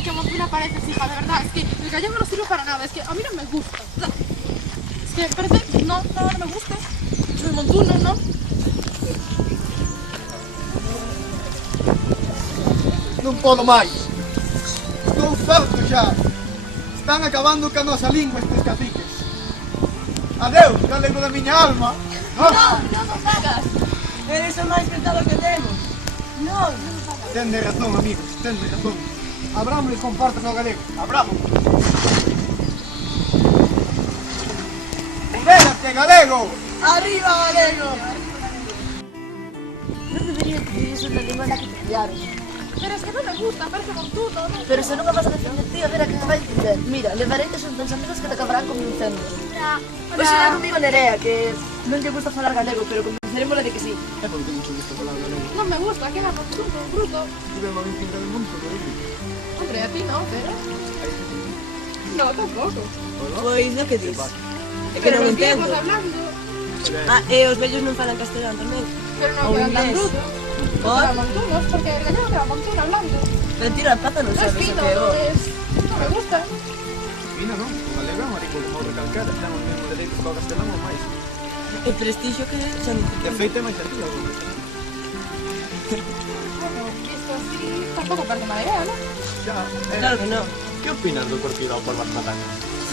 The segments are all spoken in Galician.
Ay, que montuno pareces, hija, de verdad. Es que el gallego no sirve para nada. Es que a mí no me gusta. Es que parece... No me gusta. Soy montuno, ¿no? Non podo máis. Estou farto xa. Están acabando ca nosa lingua estes caciques. Adeus, galego da miña alma. Non nos hagas. Eres o máis petado que temos. Non nos hagas. Tende razón, amigos, tende razón. Abramos e comparto co galego. Abramos. Libérate, galego. Arriba, galego. Non debería decir iso na lingua na que te criaron. Pero es que no me gusta, parece montuno, ¿no? Pero se nunca vas a defender ti, a ver a quen vai entender. Mira, levarete son tes amigos que te acabarán convencendo. Pois irá comigo Nerea, que non lle gusta falar galego, pero convenceremosla de que sí. É porque non te gusta falar galego. No me gusta, que era montuno, bruto. Tivemos a 25 del mundo, por aí. Hombre, a ti no, pero... No, tampoco. Pois o que dis? É que Pero non los entendo. viejos hablando, Ah, e os vellos non falan castelán tamén. pero no O quedan tan inglés. brutos. Por? Eran montunos, porque el gallego queda montuno hablando. Pero tira a pata non No es sabes o fino, que é. no es... No me gusta. Fina, non? O galego é un marico como de calquera. Temos os mesmos dereitos co castelán ou máis. E prestixio que xa non De feito é máis arriba. Bueno, visto así, tampoco parece mala idea, ¿no? Xa, Claro que non. Que opinas do cortidão por Barbatana?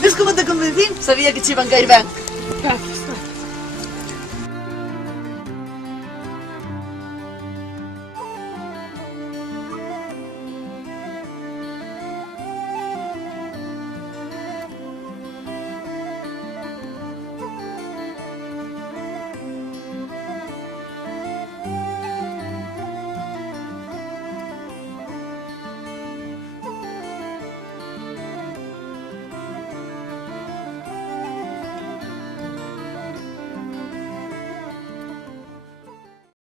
Ves como te convencín? Sabía que che iban caer ben. Gracias.